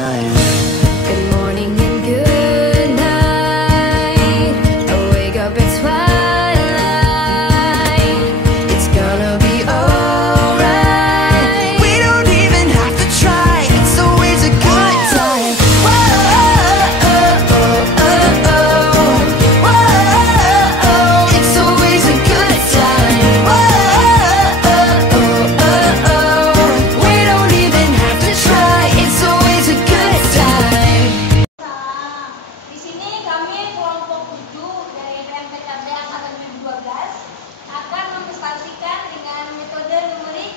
Good morning and good night. I wake up at twilight. It's gonna be alright. We don't even have to try. It's always a good time. Whoa, whoa, it's always a good time. We don't even have to try. It's always a good time. Di sini kami kelompok 7 dari PMTKB Angkatan 2012 akan mempresentasikan dengan metode numerik.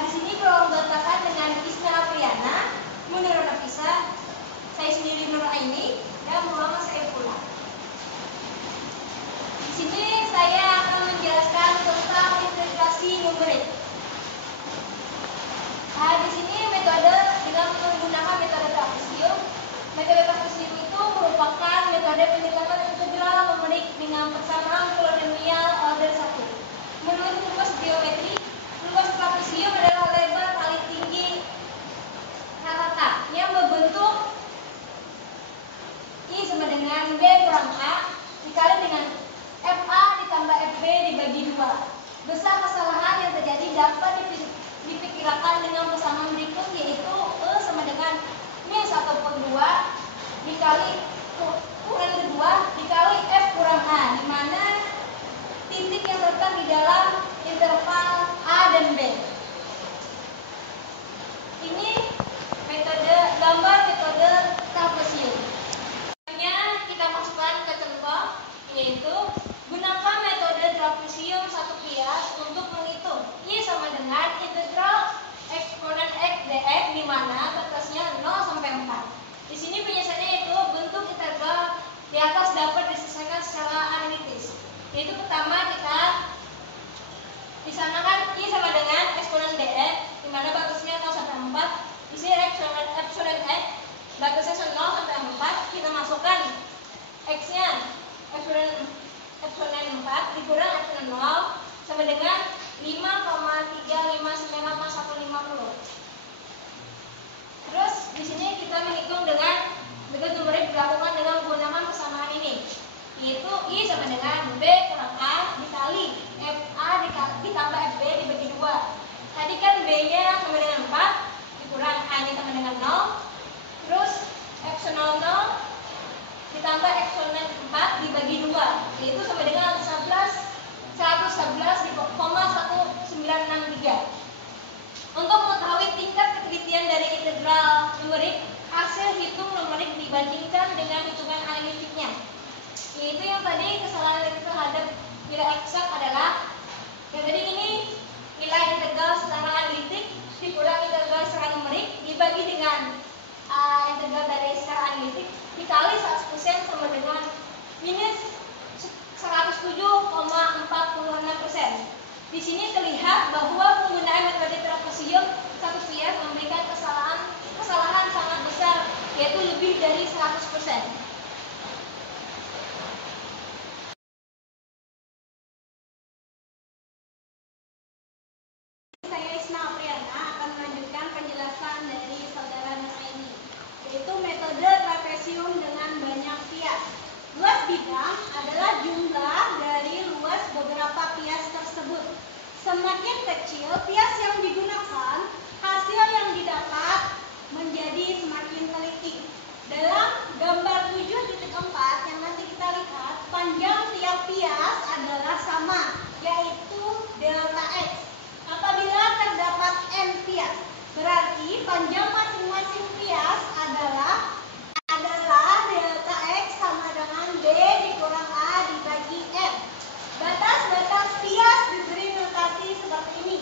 Di sini berlombakan dengan Isna Apriana, Munir Nafisa, saya sendiri Nur Aini, dan Muhammad Saifullah. Di sini saya akan menjelaskan tentang integrasi numerik. Di sini metode dengan menggunakan metode trapesium. Metode trapesium itu merupakan metode pendekatan integral numerik dengan persamaan polinomial order 1. Menurut rumus geometri, rumus trapesium adalah lebar kali tinggi rata yang membentuk I sama dengan B kurang A dikali dengan FA ditambah FB dibagi 2. Besar kesalahan yang terjadi dapat diperkirakan dengan persamaan berikut, yaitu E sama dengan min 1/2 dikali kurang 2 dikali F kurang A, di mana titik yang terletak di dalam interval A dan B. Ini metode gambar metode trapesium. Kita masukkan ke contoh, yaitu gunakan metode trapesium satu kias untuk menghitung I sama dengan integral eksponen X dx, di mana batasnya 0 sampai 4. Di sini penjelasannya itu bentuk integral di atas dapat diselesaikan secara analitis. Yaitu pertama kita disanakan I sama dengan eksponen dx, di mana batasnya 0 sampai 4. Di sini eksponen X batasnya 0 sampai 4, kita masukkan X-nya eksponen 4 dikurang eksponen 0 sama dengan 5,3598150. Terus di sini kita menghitung dengan metode numerik dilakukan dengan menggunakan persamaan ini, yaitu I sama dengan B kurang A dikali FA ditambah FB dibagi 2. Tadi kan B-nya sama dengan 4 dikurang A-nya sama dengan 0. Terus eksponen 0 ditambah eksponen 4 dibagi 2, yaitu sama dengan 111,1963. Untuk mengetahui tingkat ketelitian dari integral numerik, hasil hitung numerik dibandingkan dengan hitungan analitiknya. Yaitu yang tadi kesalahan terhadap nilai eksak adalah yang tadi ini nilai integral secara analitik dikurang integral secara numerik dibagi dengan integral dari secara analitik dikali 100% sama dengan minus 107,46%. Di sini terlihat bahwa penggunaan metode trapesium satu kias memberikan kesalahan sangat besar, yaitu lebih dari 100%. Saya Isna Apriana akan melanjutkan penjelasan dari saudara Nur Aini, yaitu metode trapesium dengan banyak kias. Luas bidang adalah jumlah dari luas beberapa kias tersebut. Semakin kecil kias yang digunakan, hasil yang didapat menjadi semakin teliti. Dalam gambar 7.4 yang nanti kita lihat, panjang tiap kias adalah sama, yaitu delta X. Apabila terdapat n kias, berarti panjang masing-masing kias adalah delta X sama dengan B dikurang A dibagi F. Batas-batas kias diberi notasi seperti ini.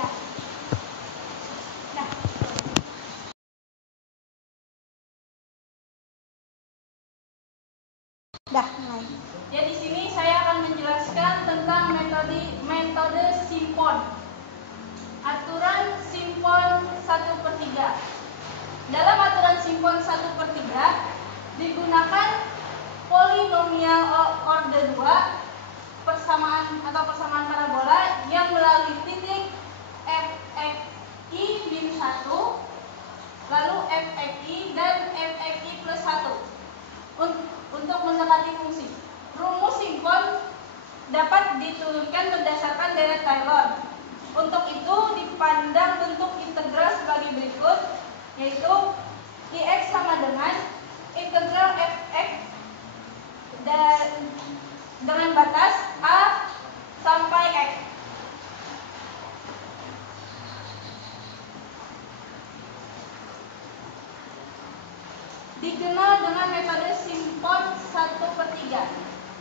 Ya. Nah. Dah, mulai. Ya, di sini saya akan menjelaskan tentang metode simpon. Aturan simpon 1/3. Dalam aturan simpon 1/3 digunakan polinomial orde 2 persamaan parabola yang melalui titik fxi min 1, lalu fxi dan fxi plus 1 untuk mendekati fungsi. Rumus simpon dapat diturunkan berdasarkan deret Taylor. Untuk itu dipandang bentuk integral sebagai berikut, yaitu Ix sama dengan integral fx dengan batas a sampai x. Dikenal dengan metode simpon 1/3.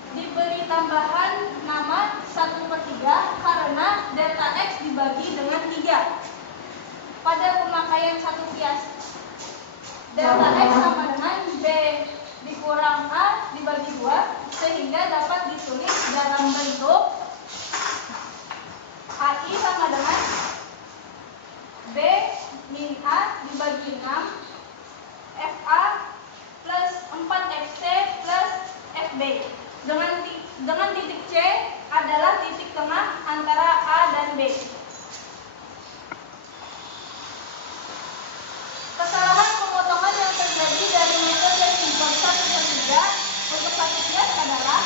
Diberi tambahan nama 1/3 karena delta x dibagi dengan 3 pada pemakaian satu kias. Delta x sama dengan b dikurang a dibagi 2, sehingga dapat ditulis dalam bentuk ai sama dengan b min a dibagi 6 fa plus 4fc plus fb. Dengan titik C adalah titik tengah antara A dan B. Kesalahan pemotongan yang terjadi dari metode simpon 1/3 untuk satu kias adalah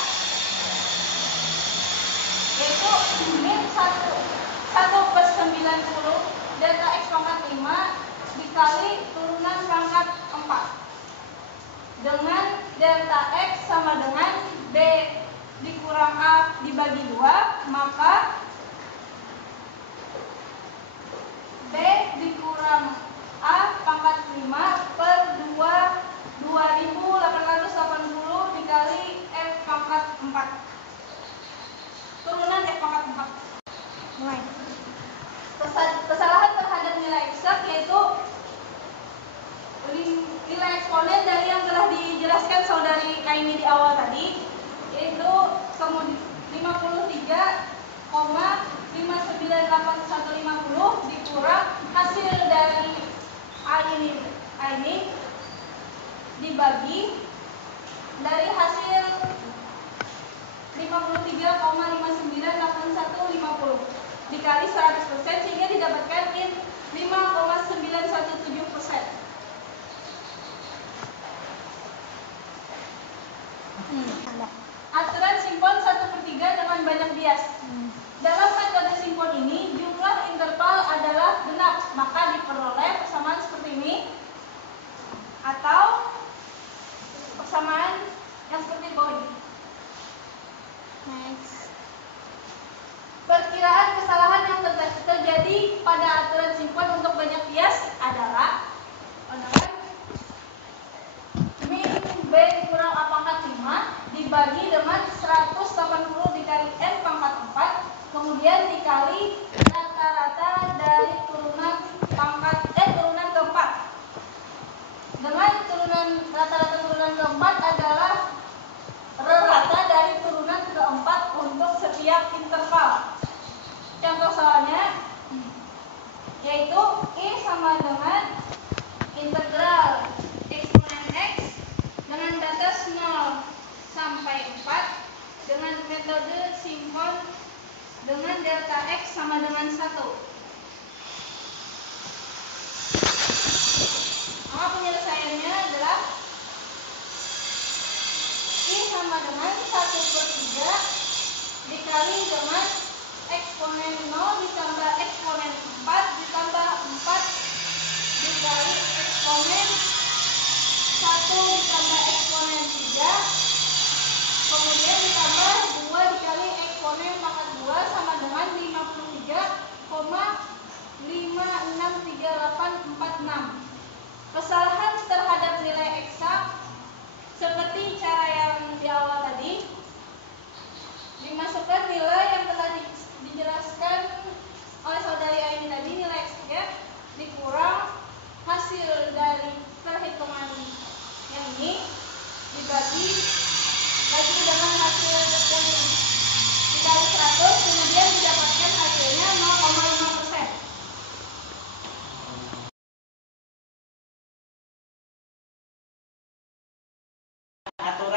yaitu min 1/90 delta x pangkat 5 dikali turunan pangkat 4 dengan delta x sama dengan b dikurang a dibagi 2, maka b dikurang a pangkat 5 per 2880 dikali f pangkat 4 turunan f pangkat 4. Mulai. Kesalahan terhadap nilai eksak yaitu nilai eksponen dari yang telah dijelaskan saudari Kaini di awal tadi, yaitu 53,598150 dikurang hasil dari A ini dibagi dari hasil 53,598150 dikali 100% sehingga didapatkan 5,917%. Aturan simpon 1/3 dengan banyak bias. Dalam metode simpon ini jumlah interval adalah genap, maka diperoleh persamaan seperti ini atau persamaan yang seperti bawah ini. Next. Perkiraan kesalahan yang terjadi pada aturan simpon untuk banyak bias adalah min b kurang a pangkat 5 dibagi dengan 180 dikali n pangkat 4, kemudian dikali rata-rata dari turunan keempat. Dengan rata-rata turunan keempat adalah rata dari turunan keempat untuk setiap interval. Contoh soalnya yaitu I sama dengan integral eksponen x dengan batas 0 sampai 4 dengan metode simpon dengan delta x sama dengan 1. Maka penyelesaiannya adalah I sama dengan 1/3 dikali dengan eksponen 0 ditambah eksponen 4 ditambah 4 dikali eksponen 1 ditambah eksponen 3, kemudian ditambah 2 dikali eksponen pangkat 2 sama dengan 53,563846. Kesalahan terhadap nilai eksak seperti cara yang di awal tadi, dimasukkan nilai yang telah dijelaskan oleh saudari Aini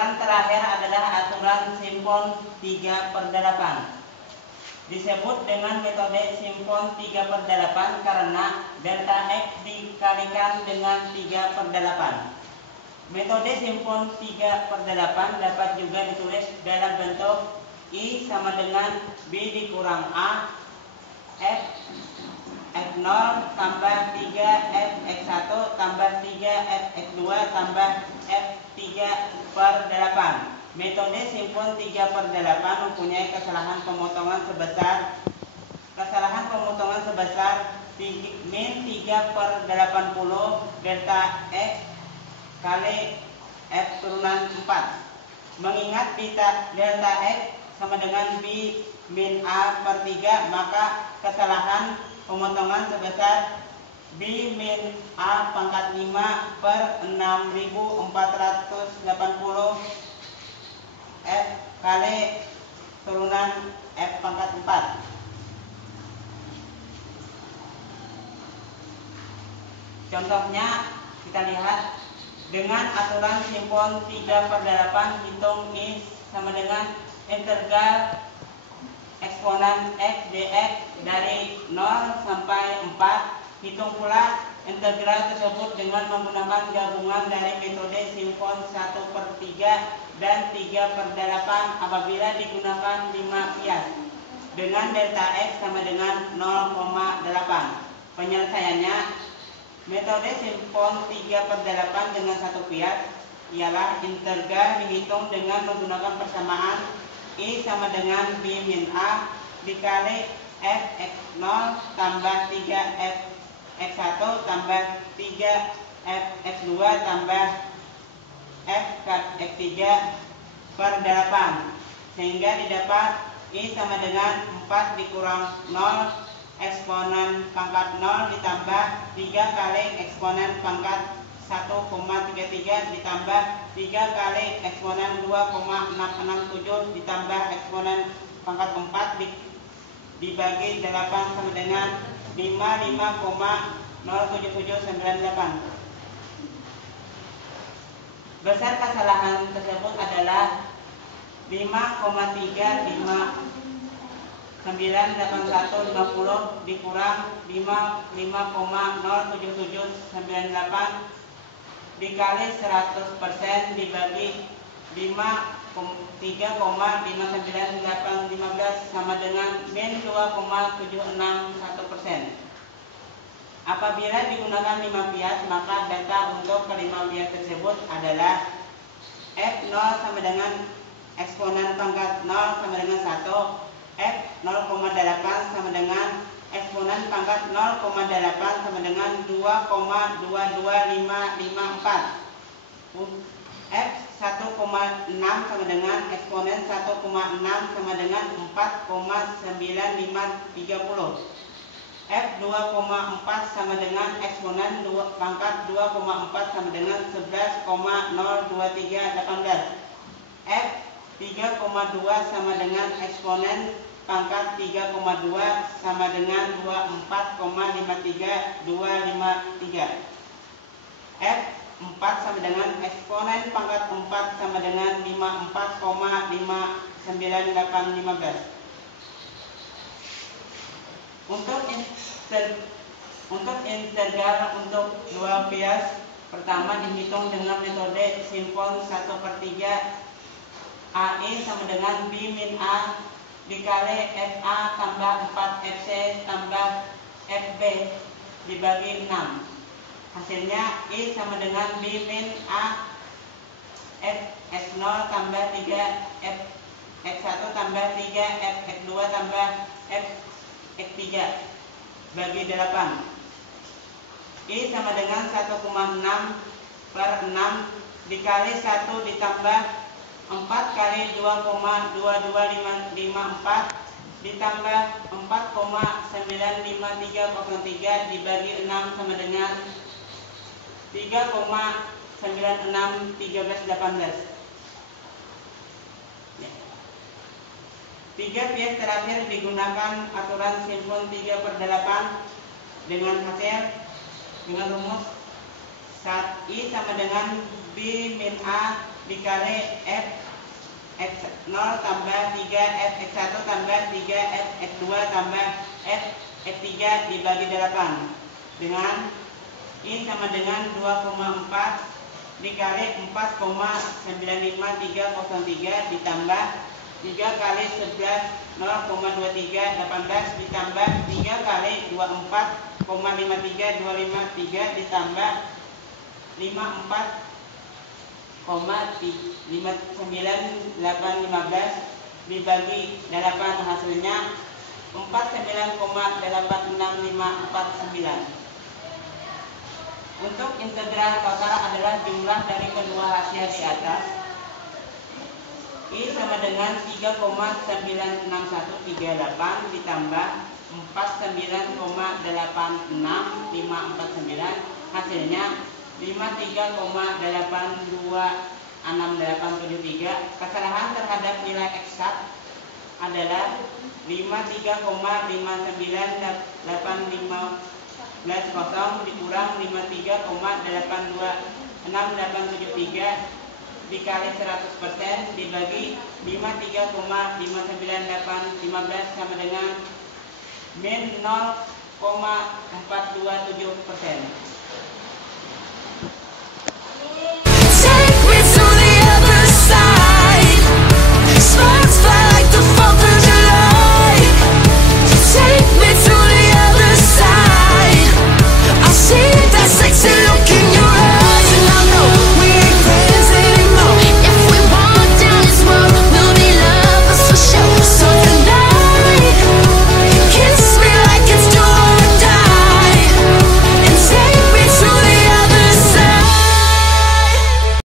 Aturan terakhir adalah aturan simpon 3/8. Disebut dengan metode simpon 3/8 karena delta X dikalikan dengan 3/8. Metode simpon 3/8 dapat juga ditulis dalam bentuk I sama dengan B dikurang A F X0 tambah 3 F X1 tambah 3 F X2 tambah F3/8. Metode simpon 3/8 mempunyai kesalahan pemotongan sebesar min 3/80 delta X kali F turunan 4. Mengingat delta X sama dengan B min A/3, maka kesalahan pemotongan sebesar B min A pangkat 5 per 6480 F kali turunan F pangkat 4. Contohnya kita lihat dengan aturan simpon 3/8 hitung I sama dengan integral eksponen X dx dari 0 sampai 4. Hitung pula integral tersebut dengan menggunakan gabungan dari metode simpon 1/3 dan 3/8 apabila digunakan 5 kias dengan delta X sama dengan 0,8. Penyelesaiannya, metode simpon 3/8 dengan 1 kias ialah integral dihitung dengan menggunakan persamaan I sama dengan B min A dikali F X0 tambah 3 F X1 tambah 3 F X2 tambah F X3/8, sehingga didapat I sama dengan 4 dikurang 0 eksponen pangkat 0 ditambah 3 kali eksponen pangkat 1,33 ditambah 3 kali eksponen 2,667 ditambah eksponen pangkat 4 dibagi 8 sama dengan 55,07798. Besar kesalahan tersebut adalah 5,3598150 dikurang 55,07798 dikali 100% dibagi 3,59815 sama dengan min 2,761%. Apabila digunakan 5 bias, maka data untuk kelima bias tersebut adalah F0 sama dengan eksponen pangkat 0 sama dengan 1, F 0,8 sama dengan eksponen pangkat 0,8 sama dengan 2,22554. F 1,6 sama dengan eksponen 1,6 sama dengan 4,9530. F 2,4 sama dengan eksponen pangkat 2,4 sama dengan 11,02318. F 3,2 sama dengan eksponen pangkat 3,2 sama dengan 24,53253. F 4 sama dengan eksponen pangkat 4 sama dengan 54,59815. Untuk integral untuk 2 bias pertama dihitung dengan metode simpon 1/3. AI sama dengan B min A dikali FA tambah 4FC tambah FB dibagi 6. Hasilnya I sama dengan B min A F X0 tambah 3 F X1 tambah 3 F X2 tambah F X3 bagi 8. I sama dengan 1,6/6 dikali 1 ditambah 4 kali 2,22554 ditambah 4,95303 dibagi 6 sama dengan 3,961318. 3 bias terakhir digunakan aturan simpon 3/8 dengan rumus saat I sama dengan B min A dikali F X0 tambah 3 F X1 tambah 3 F X2 tambah F X3 dibagi 8 dengan I sama dengan 2,4 dikali 4,95303 ditambah 3 kali 11 0,23 18 ditambah 3 kali 24,53253 ditambah 54,59815 dibagi 8 hasilnya 49,86549. Untuk integral total adalah jumlah dari kedua hasil di atas. I sama dengan 3,96138 ditambah 49,86549 hasilnya 53,8266873. Kesalahan terhadap nilai eksak adalah 53,5985 dikurang 53,826873 dikali 100% dibagi 53,59815 sama dengan min 0,427%.